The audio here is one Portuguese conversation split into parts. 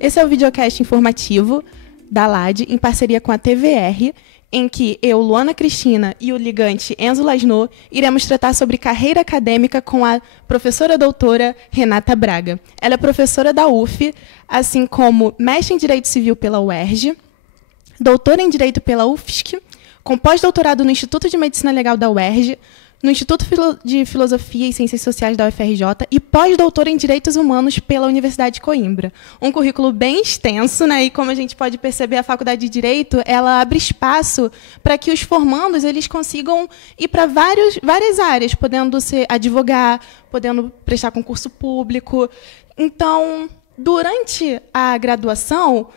Esse é o videocast informativo da LAD, em parceria com a TVR, em que eu, Luana Cristina, e o ligante Enzo Lasnô iremos tratar sobre carreira acadêmica com a professora doutora Renata Braga. Ela é professora da UF, assim como mestre em Direito Civil pela UERJ, doutora em Direito pela UFSC, com pós-doutorado no Instituto de Medicina Legal da UERJ, no Instituto de Filosofia e Ciências Sociais da UFRJ e pós-doutora em Direitos Humanos pela Universidade de Coimbra. Um currículo bem extenso, né? E como a gente pode perceber, a Faculdade de Direito ela abre espaço para que os formandos eles consigam ir para várias áreas, podendo ser advogar, podendo prestar concurso público. Então, durante a graduação,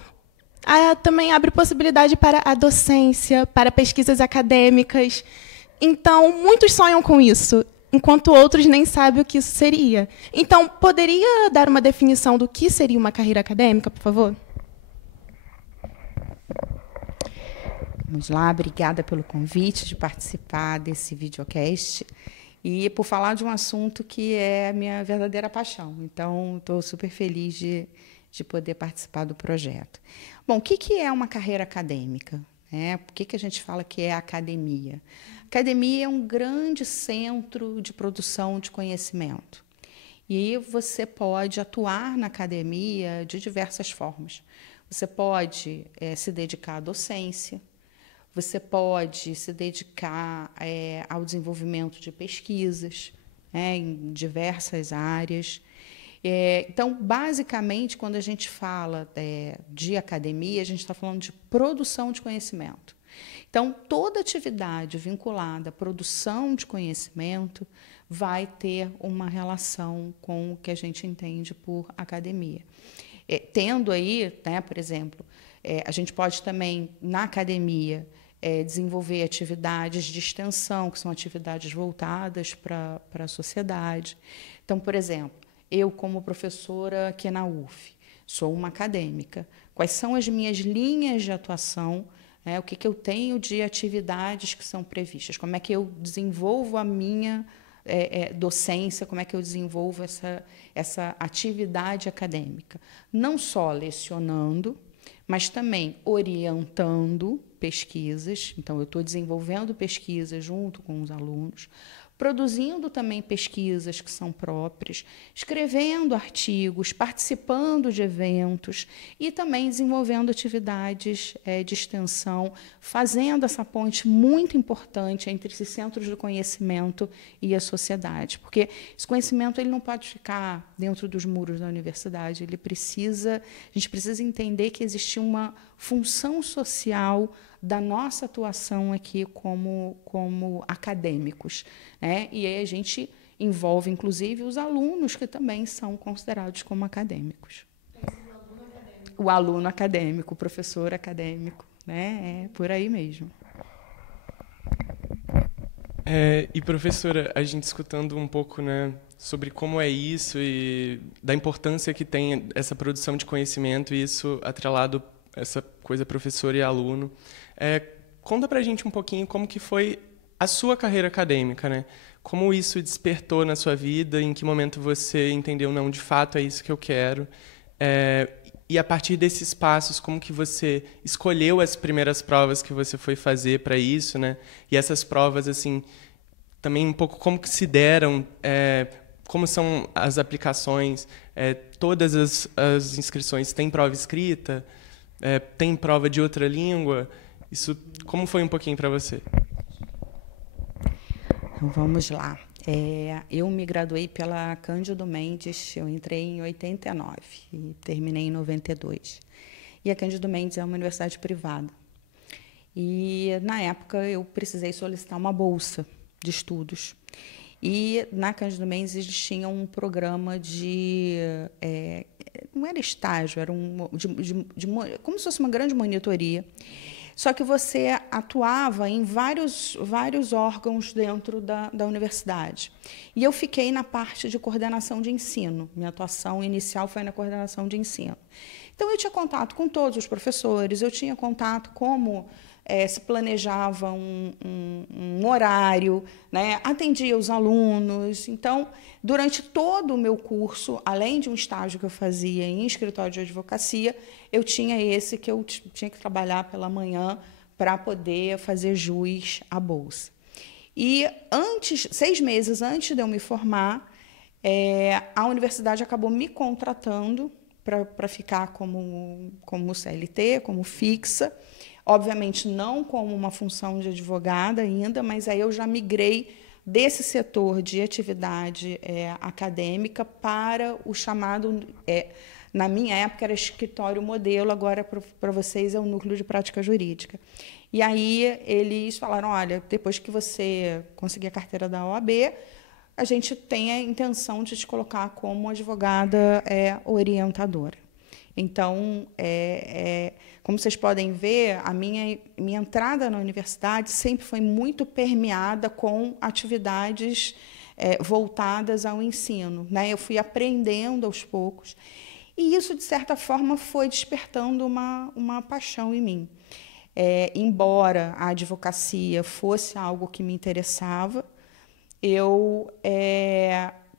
também abre possibilidade para a docência, para pesquisas acadêmicas. Então, muitos sonham com isso, enquanto outros nem sabem o que isso seria. Então, poderia dar uma definição do que seria uma carreira acadêmica, por favor? Vamos lá, obrigada pelo convite de participar desse videocast e por falar de um assunto que é a minha verdadeira paixão. Então, estou super feliz de poder participar do projeto. Bom, o que é uma carreira acadêmica? Por que a gente fala que é a academia? A academia é um grande centro de produção de conhecimento. E você pode atuar na academia de diversas formas. Você pode se dedicar à docência, você pode se dedicar ao desenvolvimento de pesquisas em diversas áreas. Então, basicamente, quando a gente fala de academia, a gente está falando de produção de conhecimento. Então, toda atividade vinculada à produção de conhecimento vai ter uma relação com o que a gente entende por academia. Tendo aí, por exemplo, a gente pode também, na academia, desenvolver atividades de extensão, que são atividades voltadas para a sociedade. Então, por exemplo, eu, como professora aqui na UF, sou uma acadêmica. Quais são as minhas linhas de atuação? O que eu tenho de atividades que são previstas? Como é que eu desenvolvo a minha docência? Como é que eu desenvolvo essa atividade acadêmica? Não só lecionando, mas também orientando pesquisas. Então, eu estou desenvolvendo pesquisas junto com os alunos, produzindo também pesquisas que são próprias, escrevendo artigos, participando de eventos e também desenvolvendo atividades de extensão, fazendo essa ponte muito importante entre esses centros de conhecimento e a sociedade. Porque esse conhecimento ele não pode ficar dentro dos muros da universidade, a gente precisa entender que existe uma função social da nossa atuação aqui como acadêmicos. E aí a gente envolve, inclusive, os alunos, que também são considerados como acadêmicos. O aluno acadêmico, o professor acadêmico, é por aí mesmo. E, professora, a gente escutando um pouco sobre como é isso e da importância que tem essa produção de conhecimento, e isso atrelado essa coisa professor e aluno. Conta pra gente um pouquinho como que foi a sua carreira acadêmica, Como isso despertou na sua vida, em que momento você entendeu, não, de fato é isso que eu quero, e a partir desses passos, como que você escolheu as primeiras provas que você foi fazer para isso, E essas provas, assim, também um pouco como que se deram, como são as aplicações, todas as inscrições têm prova escrita, tem prova de outra língua. Isso, como foi um pouquinho para você? Então, vamos lá. Eu me graduei pela Cândido Mendes, eu entrei em 89 e terminei em 92. E a Cândido Mendes é uma universidade privada. E, na época, eu precisei solicitar uma bolsa de estudos. E, na Cândido Mendes, eles tinham um programa não era estágio, era como se fosse uma grande monitoria. Só que você atuava em vários órgãos dentro da universidade. E eu fiquei na parte de coordenação de ensino. Minha atuação inicial foi na coordenação de ensino. Então, eu tinha contato com todos os professores, eu tinha contato como se planejava um horário, né? Atendia os alunos. Então, durante todo o meu curso, além de um estágio que eu fazia em escritório de advocacia, eu tinha esse que eu tinha que trabalhar pela manhã para poder fazer jus à bolsa. E 6 meses antes de eu me formar, a universidade acabou me contratando para ficar como CLT, como fixa. Obviamente, não como uma função de advogada ainda, mas aí eu já migrei desse setor de atividade acadêmica para o chamado, na minha época era escritório modelo, agora para vocês é o núcleo de prática jurídica. E aí eles falaram, olha, depois que você conseguir a carteira da OAB, a gente tem a intenção de te colocar como advogada orientadora. Então, como vocês podem ver, a minha entrada na universidade sempre foi muito permeada com atividades voltadas ao ensino, né? Eu fui aprendendo aos poucos, e isso, de certa forma, foi despertando uma paixão em mim. Embora a advocacia fosse algo que me interessava, eu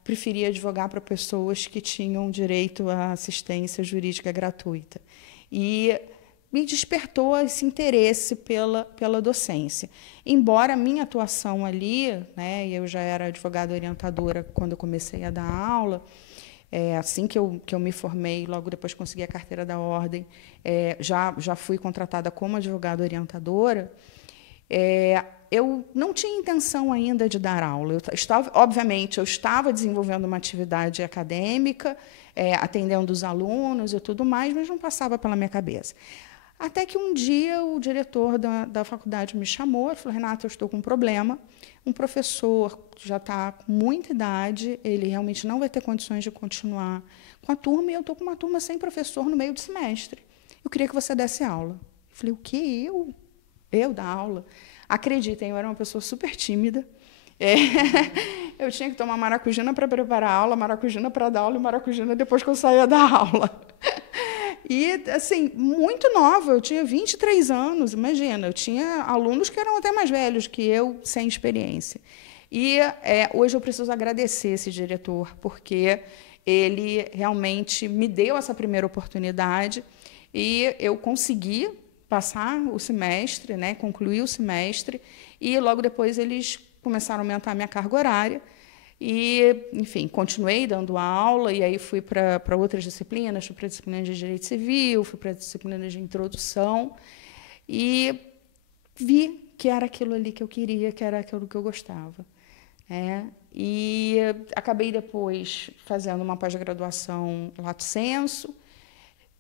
preferia advogar para pessoas que tinham direito à assistência jurídica gratuita. E me despertou esse interesse pela docência. Embora a minha atuação ali, né, eu já era advogada orientadora quando eu comecei a dar aula, assim que eu me formei, logo depois consegui a carteira da ordem, já fui contratada como advogada orientadora, eu não tinha intenção ainda de dar aula. Obviamente, eu estava desenvolvendo uma atividade acadêmica, atendendo os alunos e tudo mais, mas não passava pela minha cabeça. Até que um dia o diretor da faculdade me chamou e falou, Renata, eu estou com um problema. Um professor já está com muita idade, ele realmente não vai ter condições de continuar com a turma, e eu estou com uma turma sem professor no meio do semestre. Eu queria que você desse aula. Eu falei, o quê? Eu dar aula? Acreditem, eu era uma pessoa super tímida. Eu tinha que tomar maracujina para preparar a aula, maracujina para dar aula e maracujina depois que eu saía da aula. E, assim, muito nova, eu tinha 23 anos, imagina, eu tinha alunos que eram até mais velhos que eu, sem experiência. E hoje eu preciso agradecer esse diretor, porque ele realmente me deu essa primeira oportunidade e eu consegui passar o semestre, né, concluir o semestre, e logo depois eles começaram a aumentar a minha carga horária. E, enfim, continuei dando aula, e aí fui para outras disciplinas, fui para a disciplina de Direito Civil, fui para a disciplina de Introdução, e vi que era aquilo ali que eu queria, que era aquilo que eu gostava. E acabei depois fazendo uma pós-graduação lato sensu,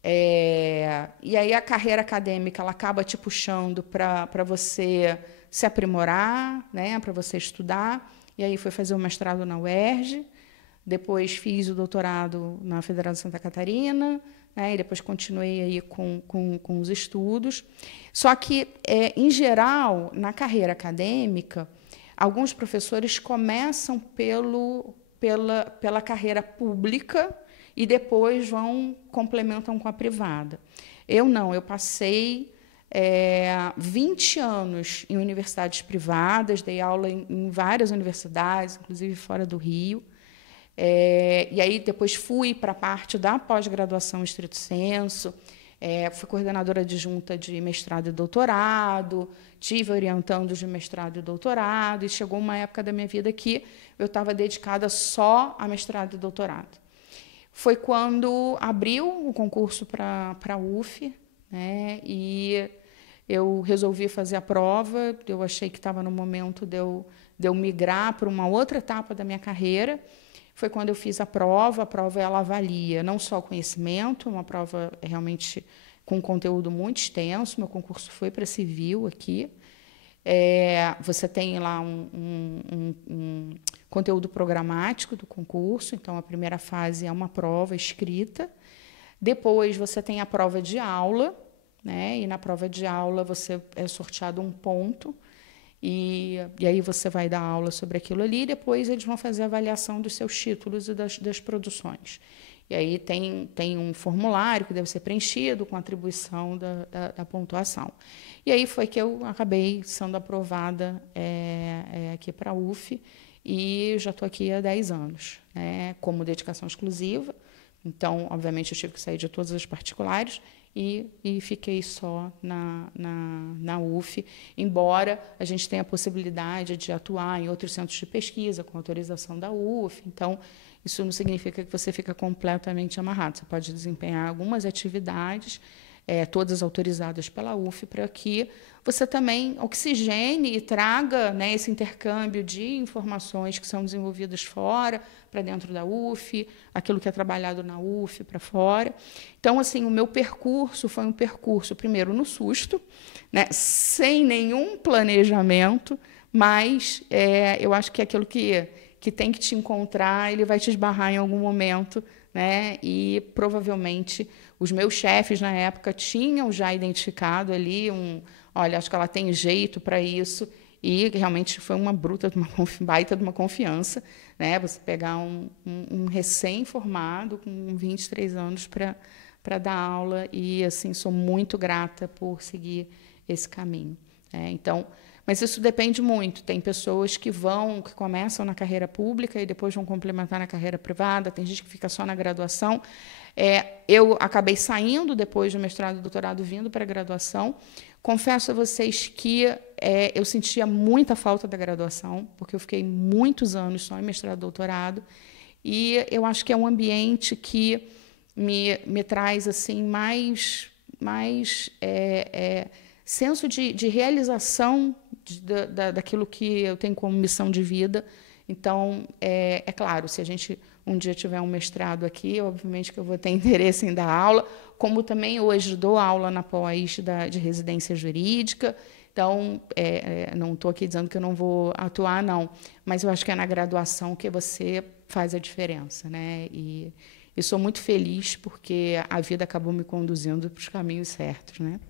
e aí a carreira acadêmica ela acaba te puxando para você se aprimorar, né, para você estudar. E aí fui fazer o mestrado na UERJ, depois fiz o doutorado na Federal de Santa Catarina, né, e depois continuei aí com os estudos. Só que, em geral, na carreira acadêmica, alguns professores começam pela carreira pública e depois complementam com a privada. Eu não, eu passei 20 anos em universidades privadas, dei aula em várias universidades, inclusive fora do Rio. E aí depois fui para a parte da pós-graduação estrito sensu, fui coordenadora adjunta de mestrado e doutorado, tive orientandos de mestrado e doutorado, e chegou uma época da minha vida que eu estava dedicada só a mestrado e doutorado. Foi quando abriu o concurso para a UF, né, e eu resolvi fazer a prova. Eu achei que estava no momento de eu migrar para uma outra etapa da minha carreira. Foi quando eu fiz a prova ela avalia não só o conhecimento, uma prova realmente com conteúdo muito extenso, meu concurso foi para civil aqui. Você tem lá um conteúdo programático do concurso, então a primeira fase é uma prova escrita, depois você tem a prova de aula, né? E na prova de aula você é sorteado um ponto, e aí você vai dar aula sobre aquilo ali, e depois eles vão fazer a avaliação dos seus títulos e das produções. E aí tem um formulário que deve ser preenchido com atribuição da pontuação. E aí foi que eu acabei sendo aprovada aqui para a UF, e já estou aqui há 10 anos, né, como dedicação exclusiva. Então, obviamente, eu tive que sair de todas as particulares e fiquei só na UF, embora a gente tenha a possibilidade de atuar em outros centros de pesquisa com autorização da UF. Então, isso não significa que você fica completamente amarrado. Você pode desempenhar algumas atividades, todas autorizadas pela UF, para que você também oxigene e traga, né, esse intercâmbio de informações que são desenvolvidas fora para dentro da UF, aquilo que é trabalhado na UF para fora. Então, assim, o meu percurso foi um percurso, primeiro, no susto, né, sem nenhum planejamento, mas eu acho que aquilo que tem que te encontrar, ele vai te esbarrar em algum momento, né? E provavelmente os meus chefes na época tinham já identificado ali olha, acho que ela tem jeito para isso, e realmente foi uma baita de uma confiança, né? Você pegar um recém-formado com 23 anos para dar aula, e assim sou muito grata por seguir esse caminho, né? Então, mas isso depende muito. Tem pessoas que começam na carreira pública e depois vão complementar na carreira privada. Tem gente que fica só na graduação. Eu acabei saindo depois do mestrado e doutorado, vindo para a graduação. Confesso a vocês que eu sentia muita falta da graduação, porque eu fiquei muitos anos só em mestrado e doutorado. E eu acho que é um ambiente que me traz assim mais senso de realização daquilo que eu tenho como missão de vida. Então, é claro, se a gente um dia tiver um mestrado aqui, obviamente que eu vou ter interesse em dar aula, como também hoje dou aula na pós de residência jurídica. Então, não estou aqui dizendo que eu não vou atuar, não, mas eu acho que é na graduação que você faz a diferença, né? E sou muito feliz porque a vida acabou me conduzindo para os caminhos certos, né?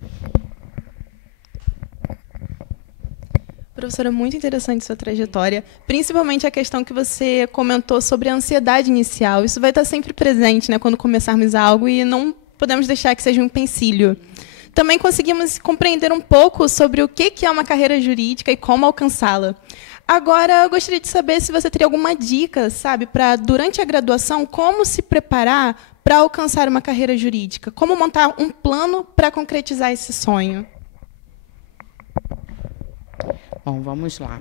Professora, muito interessante sua trajetória, principalmente a questão que você comentou sobre a ansiedade inicial. Isso vai estar sempre presente, né, quando começarmos algo, e não podemos deixar que seja um empecilho. Também conseguimos compreender um pouco sobre o que é uma carreira jurídica e como alcançá-la. Agora, eu gostaria de saber se você teria alguma dica, sabe, para, durante a graduação, como se preparar para alcançar uma carreira jurídica? Como montar um plano para concretizar esse sonho? Bom, vamos lá.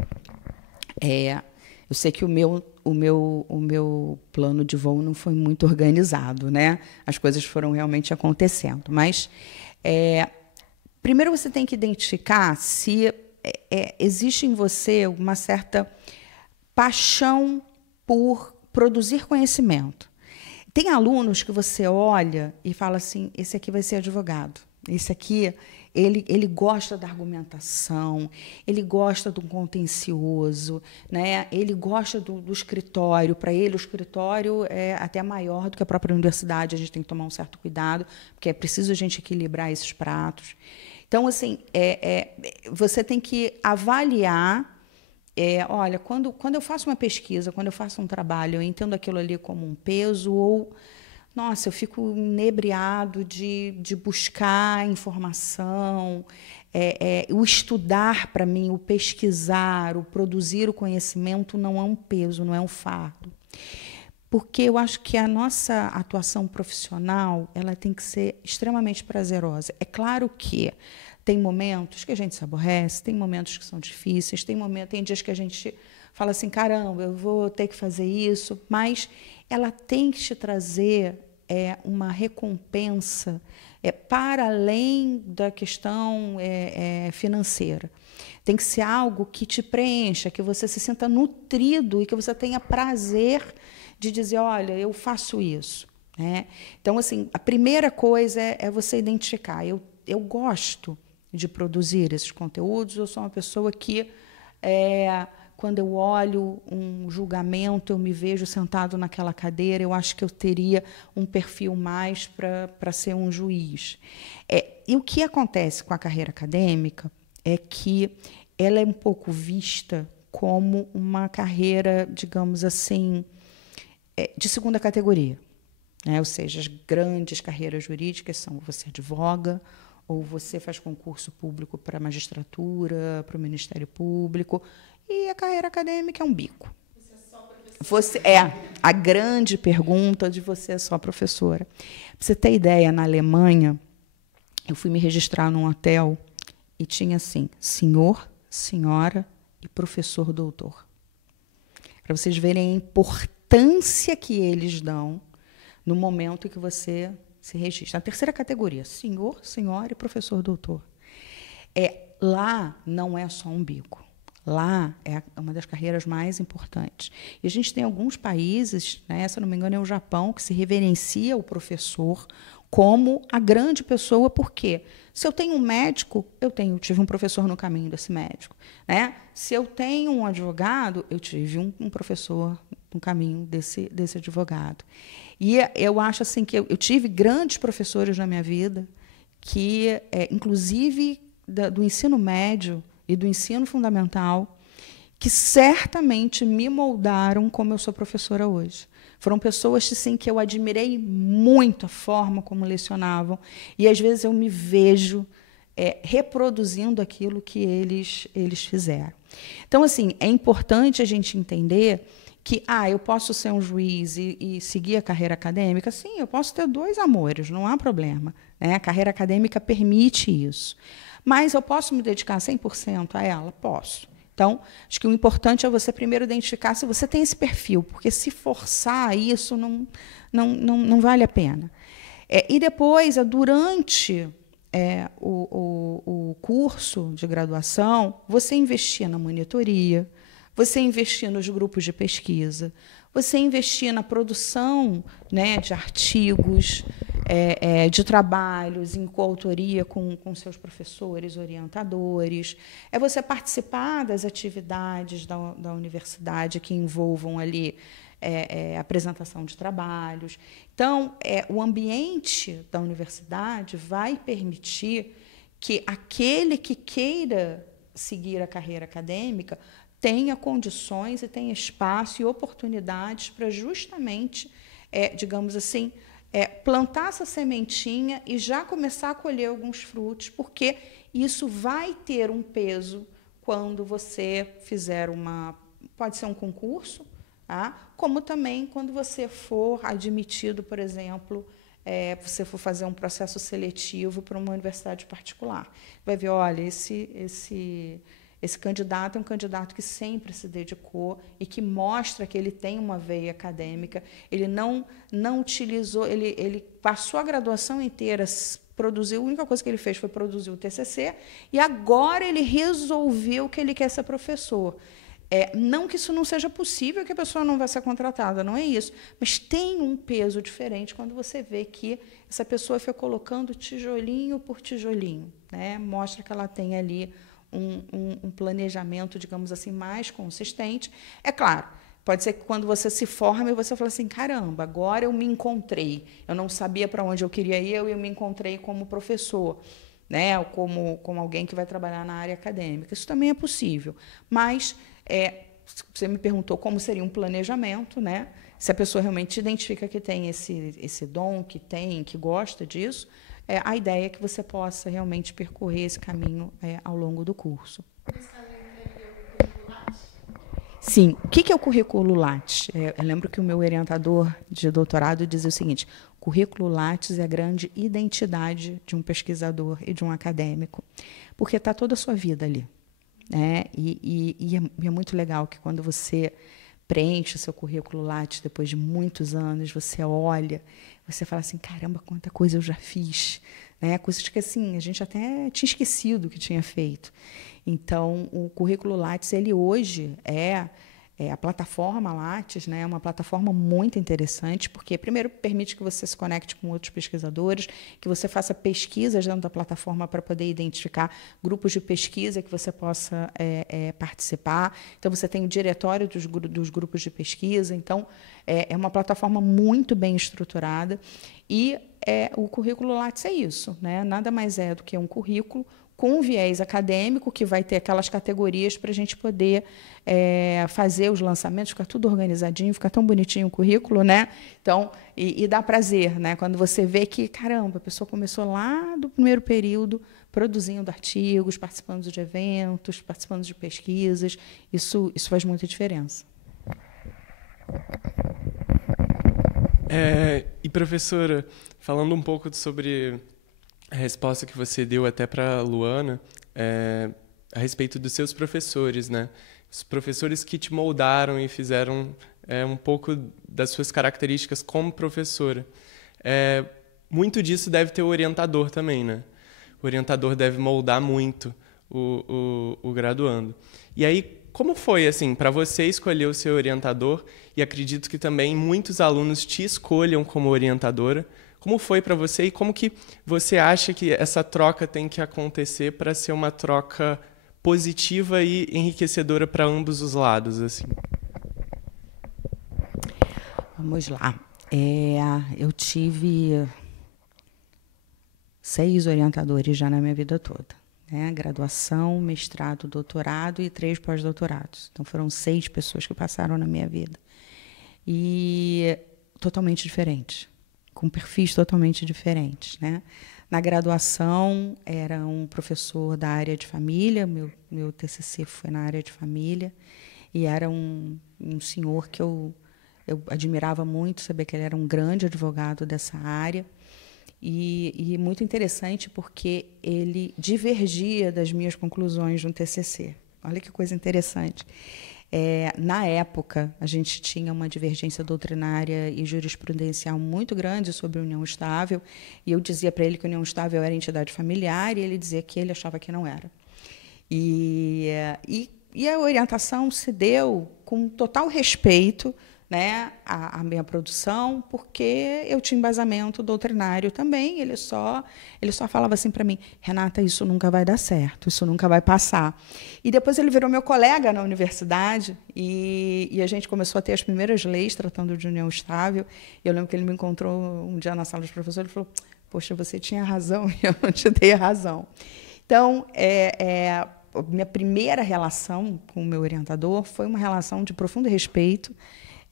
Eu sei que o meu plano de voo não foi muito organizado, né? As coisas foram realmente acontecendo. Mas, primeiro, você tem que identificar se existe em você uma certa paixão por produzir conhecimento. Tem alunos que você olha e fala assim, esse aqui vai ser advogado, esse aqui... Ele gosta da argumentação, ele gosta do contencioso, né? Ele gosta do escritório. Para ele, o escritório é até maior do que a própria universidade. A gente tem que tomar um certo cuidado, porque é preciso a gente equilibrar esses pratos. Então, assim, você tem que avaliar. Olha, quando eu faço uma pesquisa, quando eu faço um trabalho, eu entendo aquilo ali como um peso ou... Nossa, eu fico inebriado de buscar informação, o estudar, para mim, o pesquisar, o produzir o conhecimento não é um peso, não é um fardo. Porque eu acho que a nossa atuação profissional ela tem que ser extremamente prazerosa. É claro que tem momentos que a gente se aborrece, tem momentos que são difíceis, tem dias que a gente fala assim, caramba, eu vou ter que fazer isso, mas ela tem que te trazer uma recompensa para além da questão financeira. Tem que ser algo que te preencha, que você se sinta nutrido e que você tenha prazer de dizer, olha, eu faço isso, né? Então, assim, a primeira coisa é você identificar. Eu gosto de produzir esses conteúdos, eu sou uma pessoa que... Quando eu olho um julgamento, eu me vejo sentado naquela cadeira, eu acho que eu teria um perfil mais para ser um juiz. E o que acontece com a carreira acadêmica é que ela é um pouco vista como uma carreira, digamos assim, de segunda categoria. né? Ou seja, as grandes carreiras jurídicas são você advoga, ou você faz concurso público para a magistratura, para o Ministério Público, e a carreira acadêmica é um bico. Você a grande pergunta de você é só professora. Para você ter ideia, na Alemanha, eu fui me registrar num hotel e tinha assim, senhor, senhora e professor doutor. Para vocês verem a importância que eles dão no momento em que você se registra. Na terceira categoria, senhor, senhora e professor doutor. Lá não é só um bico. Lá é uma das carreiras mais importantes. E a gente tem alguns países, né, se não me engano é o Japão, que se reverencia o professor como a grande pessoa, porque se eu tenho um médico, eu tive um professor no caminho desse médico, né? Se eu tenho um advogado, eu tive um professor no caminho desse advogado. E eu acho assim que eu tive grandes professores na minha vida, que, inclusive do ensino médio e do ensino fundamental, que certamente me moldaram como eu sou professora hoje. Foram pessoas assim, que eu admirei muito a forma como lecionavam, e às vezes eu me vejo reproduzindo aquilo que eles fizeram. Então, assim, é importante a gente entender que eu posso ser um juiz e seguir a carreira acadêmica. Sim, eu posso ter dois amores, não há problema, né? A carreira acadêmica permite isso. Mas eu posso me dedicar 100% a ela? Posso. Então, acho que o importante é você primeiro identificar se você tem esse perfil, porque se forçar isso não vale a pena. E depois, durante o curso de graduação, você investir na monitoria, você investir nos grupos de pesquisa, você investir na produção, né, de artigos, de trabalhos em coautoria com seus professores, orientadores, você participar das atividades da universidade que envolvam ali apresentação de trabalhos. Então, o ambiente da universidade vai permitir que aquele que queira seguir a carreira acadêmica tenha condições e tenha espaço e oportunidades para justamente, digamos assim, plantar essa sementinha e já começar a colher alguns frutos, porque isso vai ter um peso quando você fizer pode ser um concurso, tá? Como também quando você for admitido, por exemplo, você for fazer um processo seletivo para uma universidade particular. Vai ver, olha, esse candidato é um candidato que sempre se dedicou e que mostra que ele tem uma veia acadêmica. Ele não utilizou, ele passou a graduação inteira, produziu, a única coisa que ele fez foi produzir o TCC, e agora ele resolveu que ele quer ser professor. Não que isso não seja possível, que a pessoa não vai ser contratada, não é isso, mas tem um peso diferente quando você vê que essa pessoa foi colocando tijolinho por tijolinho, né? Mostra que ela tem ali um planejamento, digamos assim, mais consistente. É claro, pode ser que quando você se forme, você fala assim, caramba, agora eu me encontrei. Eu não sabia para onde eu queria ir, eu me encontrei como professor, né? Ou como alguém que vai trabalhar na área acadêmica. Isso também é possível. Mas você me perguntou como seria um planejamento, né? Se a pessoa realmente identifica que tem esse dom, que gosta disso, a ideia é que você possa realmente percorrer esse caminho ao longo do curso. Sim. O que é o currículo Lattes? Eu lembro que o meu orientador de doutorado dizia o seguinte: o currículo Lattes é a grande identidade de um pesquisador e de um acadêmico, porque está toda a sua vida ali, né? E é muito legal que quando você preenche o seu currículo Lattes depois de muitos anos, você olha, você fala assim, caramba, quanta coisa eu já fiz, né? Coisas que assim, a gente até tinha esquecido que tinha feito. Então, o currículo Lattes, ele hoje a plataforma Lattes, né, é uma plataforma muito interessante, porque, primeiro, permite que você se conecte com outros pesquisadores, que você faça pesquisas dentro da plataforma para poder identificar grupos de pesquisa que você possa participar. Então, você tem o diretório dos grupos de pesquisa. Então, é uma plataforma muito bem estruturada. E o currículo Lattes é isso, né? Nada mais é do que um currículo com viés acadêmico, que vai ter aquelas categorias para a gente poder fazer os lançamentos, ficar tudo organizadinho, ficar tão bonitinho o currículo, né? Então, e dá prazer, né? Quando você vê que, caramba, a pessoa começou lá do primeiro período produzindo artigos, participando de eventos, participando de pesquisas, isso faz muita diferença. E, professora, falando um pouco sobre a resposta que você deu até para a Luana, a respeito dos seus professores, né? Os professores que te moldaram e fizeram um pouco das suas características como professora. Muito disso deve ter o orientador também, né? O orientador deve moldar muito o graduando. E aí, como foi, assim, para você escolher o seu orientador? E acredito que também muitos alunos te escolham como orientadora. Como foi para você e como que você acha que essa troca tem que acontecer para ser uma troca positiva e enriquecedora para ambos os lados, assim? Vamos lá. Eu tive 6 orientadores já na minha vida toda, né? Graduação, mestrado, doutorado e 3 pós-doutorados. Então, foram 6 pessoas que passaram na minha vida. E totalmente diferentes, com perfis totalmente diferentes, né? Na graduação, era um professor da área de família, meu TCC foi na área de família, e era um senhor que eu admirava muito, sabia que ele era um grande advogado dessa área, e muito interessante porque ele divergia das minhas conclusões no TCC. Olha que coisa interessante. Na época, a gente tinha uma divergência doutrinária e jurisprudencial muito grande sobre a união estável, e eu dizia para ele que a união estável era entidade familiar, e ele dizia que ele achava que não era. E a orientação se deu com total respeito, né, à minha produção, porque eu tinha embasamento doutrinário também. Ele só falava assim para mim: Renata, isso nunca vai dar certo, isso nunca vai passar. E depois ele virou meu colega na universidade, e a gente começou a ter as primeiras leis tratando de união estável. Eu lembro que ele me encontrou um dia na sala dos professores e falou: poxa, você tinha razão, e eu não te dei a razão. Então, minha primeira relação com o meu orientador foi uma relação de profundo respeito.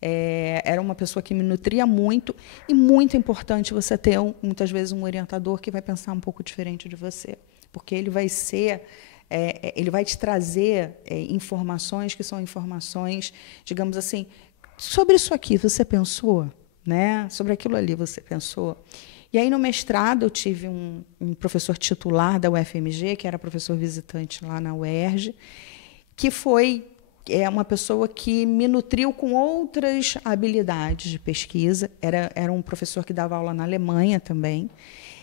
Era uma pessoa que me nutria muito, e muito importante você ter, muitas vezes, um orientador que vai pensar um pouco diferente de você, porque ele vai te trazer informações que são informações, digamos assim, sobre isso aqui você pensou, né? Sobre aquilo ali você pensou. E aí, no mestrado, eu tive um professor titular da UFMG, que era professor visitante lá na UERJ, que foi uma pessoa que me nutriu com outras habilidades de pesquisa. Era um professor que dava aula na Alemanha também.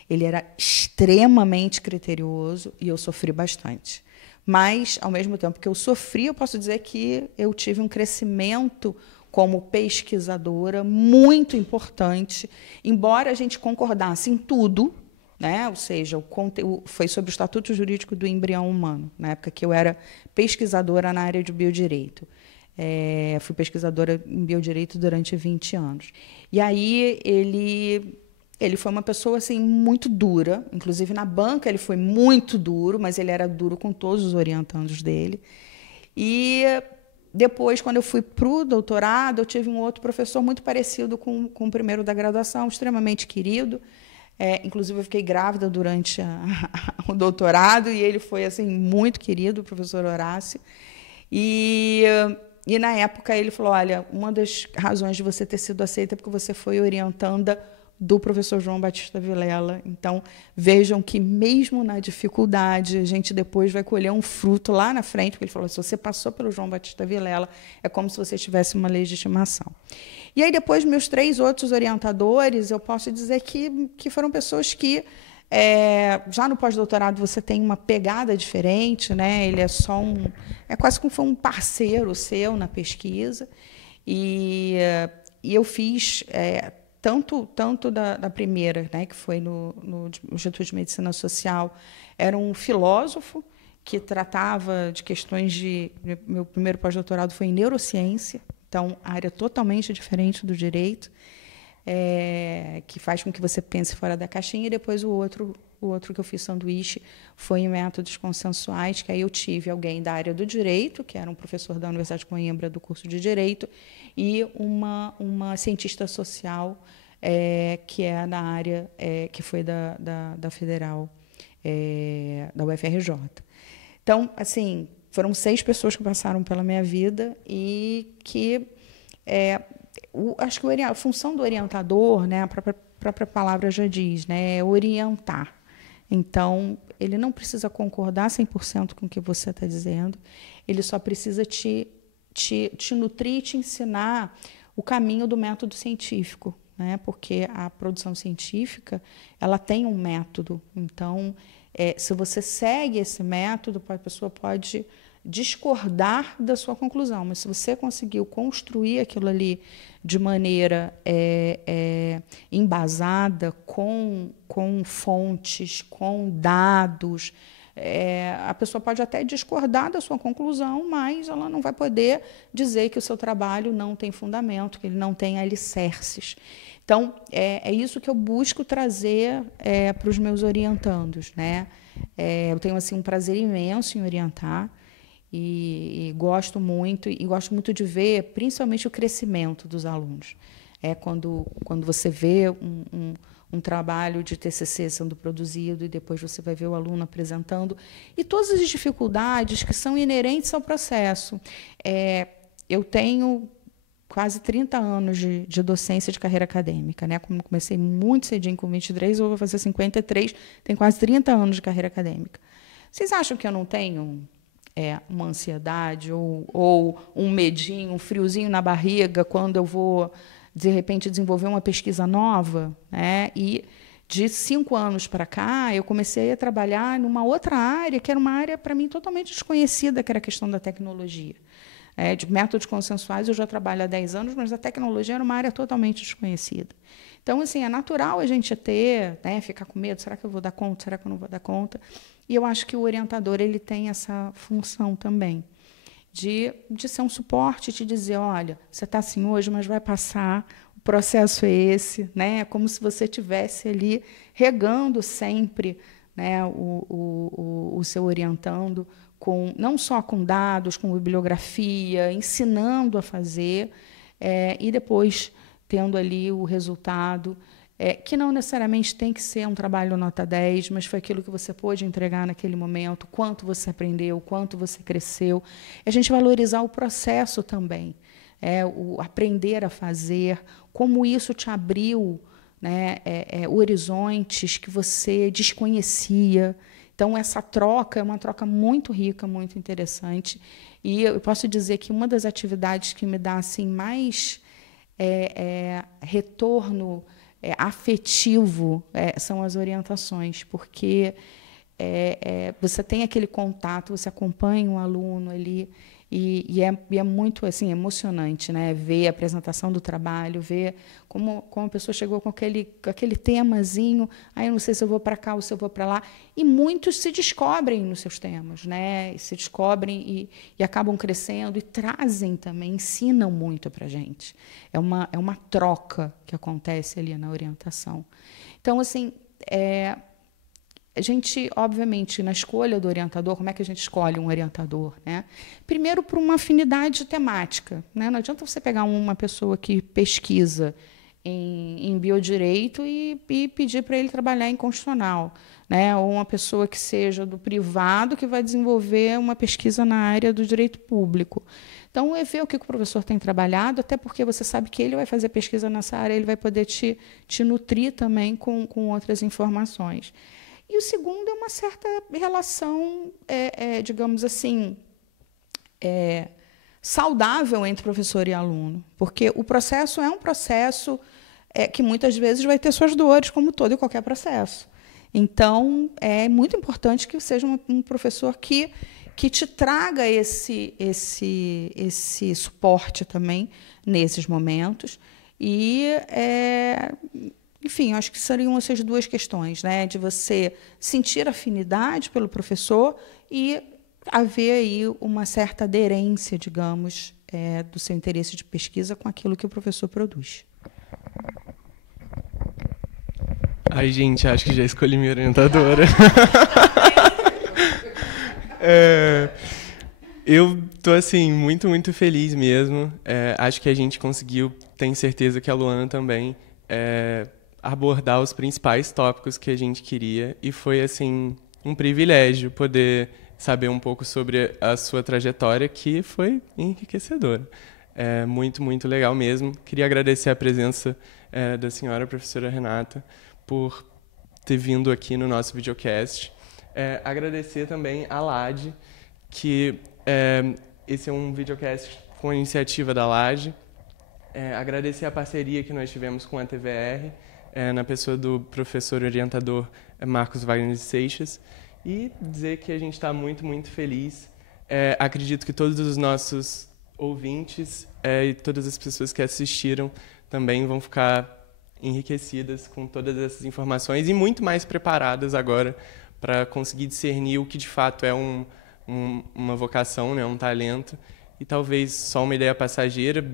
Ele era extremamente criterioso e eu sofri bastante. Mas, ao mesmo tempo que eu sofri, eu posso dizer que eu tive um crescimento como pesquisadora muito importante, embora a gente concordasse em tudo, né? Ou seja, foi sobre o Estatuto Jurídico do Embrião Humano, na época que eu era pesquisadora na área de biodireito. Fui pesquisadora em biodireito durante 20 anos. E aí ele foi uma pessoa assim, muito dura, inclusive na banca ele foi muito duro, mas ele era duro com todos os orientandos dele. E depois, quando eu fui para o doutorado, eu tive um outro professor muito parecido com o primeiro da graduação, extremamente querido. Inclusive, eu fiquei grávida durante o doutorado, e ele foi assim muito querido, o professor Horácio. E na época ele falou: olha, uma das razões de você ter sido aceita é porque você foi orientanda do professor João Batista Vilela. Então, vejam que mesmo na dificuldade, a gente depois vai colher um fruto lá na frente, porque ele falou: se você passou pelo João Batista Vilela, é como se você tivesse uma legitimação. E aí, depois, meus 3 outros orientadores, eu posso dizer que foram pessoas que, já no pós-doutorado, você tem uma pegada diferente, né? Ele é quase como um parceiro seu na pesquisa. E eu fiz tanto da primeira, né, que foi no Instituto de Medicina Social, era um filósofo que tratava de questões meu primeiro pós-doutorado foi em neurociência, então, área totalmente diferente do direito, que faz com que você pense fora da caixinha, e depois o outro outro que eu fiz sanduíche foi em métodos consensuais, que aí eu tive alguém da área do direito, que era um professor da Universidade de Coimbra do curso de Direito, e uma cientista social, que é da área, que foi da Federal, da UFRJ. Então, assim, foram 6 pessoas que passaram pela minha vida e que acho que a função do orientador, né, a própria palavra já diz, né, é orientar. Então, ele não precisa concordar 100% com o que você está dizendo, ele só precisa te nutrir e te ensinar o caminho do método científico, né, porque a produção científica ela tem um método. Então, se você segue esse método, a pessoa pode discordar da sua conclusão, mas se você conseguiu construir aquilo ali de maneira embasada, com fontes, com dados, a pessoa pode até discordar da sua conclusão, mas ela não vai poder dizer que o seu trabalho não tem fundamento, que ele não tem alicerces. Então, é isso que eu busco trazer para os meus orientandos, né? Eu tenho assim, um prazer imenso em orientar, e gosto muito de ver, principalmente, o crescimento dos alunos. Quando você vê um trabalho de TCC sendo produzido e depois você vai ver o aluno apresentando, e todas as dificuldades que são inerentes ao processo. Eu tenho quase 30 anos de docência de carreira acadêmica, né? Como comecei muito cedinho, com 23, eu vou fazer 53, tenho quase 30 anos de carreira acadêmica. Vocês acham que eu não tenho uma ansiedade ou um medinho, um friozinho na barriga quando eu vou, de repente, desenvolver uma pesquisa nova, né? E de 5 anos para cá, eu comecei a trabalhar numa outra área, que era uma área, para mim, totalmente desconhecida, que era a questão da tecnologia. De métodos consensuais, eu já trabalho há 10 anos, mas a tecnologia era uma área totalmente desconhecida. Então, assim, é natural a gente ter, né, ficar com medo, será que eu vou dar conta, será que eu não vou dar conta? E eu acho que o orientador ele tem essa função também, de ser um suporte, de dizer, olha, você está assim hoje, mas vai passar, o processo é esse, né? É como se você estivesse ali regando sempre, né, o seu orientando, não só com dados, com bibliografia, ensinando a fazer, e depois tendo ali o resultado, que não necessariamente tem que ser um trabalho nota 10, mas foi aquilo que você pôde entregar naquele momento, quanto você aprendeu, quanto você cresceu. A gente valorizar o processo também, o aprender a fazer, como isso te abriu, né, horizontes que você desconhecia. Então, essa troca é uma troca muito rica, muito interessante. E eu posso dizer que uma das atividades que me dá assim, mais retorno afetivo são as orientações, porque você tem aquele contato, você acompanha um aluno ali, e é muito assim, emocionante, né? Ver a apresentação do trabalho, ver como a pessoa chegou com aquele temazinho, aí eu não sei se eu vou para cá ou se eu vou para lá, e muitos se descobrem nos seus temas, né? E se descobrem e acabam crescendo e trazem também, ensinam muito para a gente. É uma troca que acontece ali na orientação. Então, assim, a gente, obviamente, na escolha do orientador, como é que a gente escolhe um orientador, né? Primeiro, por uma afinidade temática, né? Não adianta você pegar uma pessoa que pesquisa em biodireito e pedir para ele trabalhar em constitucional, né? Ou uma pessoa que seja do privado que vai desenvolver uma pesquisa na área do direito público. Então, é ver o que o professor tem trabalhado, até porque você sabe que ele vai fazer pesquisa nessa área, ele vai poder te nutrir também com outras informações. E o segundo é uma certa relação, digamos assim, saudável entre professor e aluno, porque o processo é um processo que muitas vezes vai ter suas dores, como todo e qualquer processo. Então, é muito importante que seja um professor que te traga esse suporte também nesses momentos. E enfim, acho que seriam essas duas questões, né? De você sentir afinidade pelo professor e haver aí uma certa aderência, digamos, do seu interesse de pesquisa com aquilo que o professor produz. Ai, gente, acho que já escolhi minha orientadora. Eu tô, assim, muito, muito feliz mesmo. Acho que a gente conseguiu, tenho certeza que a Luana também, abordar os principais tópicos que a gente queria. E foi, assim, um privilégio poder saber um pouco sobre a sua trajetória, que foi enriquecedora. Muito, muito legal mesmo. Queria agradecer a presença da senhora professora Renata por ter vindo aqui no nosso videocast. Agradecer também a LAD, que esse é um videocast com a iniciativa da LAD. Agradecer a parceria que nós tivemos com a TVR, na pessoa do professor orientador Marcos Wagner de Seixas, e dizer que a gente está muito, muito feliz. Acredito que todos os nossos ouvintes e todas as pessoas que assistiram também vão ficar enriquecidas com todas essas informações e muito mais preparadas agora para conseguir discernir o que de fato é uma vocação, né, um talento, e talvez só uma ideia passageira,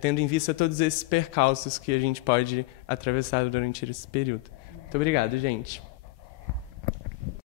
tendo em vista todos esses percalços que a gente pode atravessar durante esse período. Muito obrigado, gente.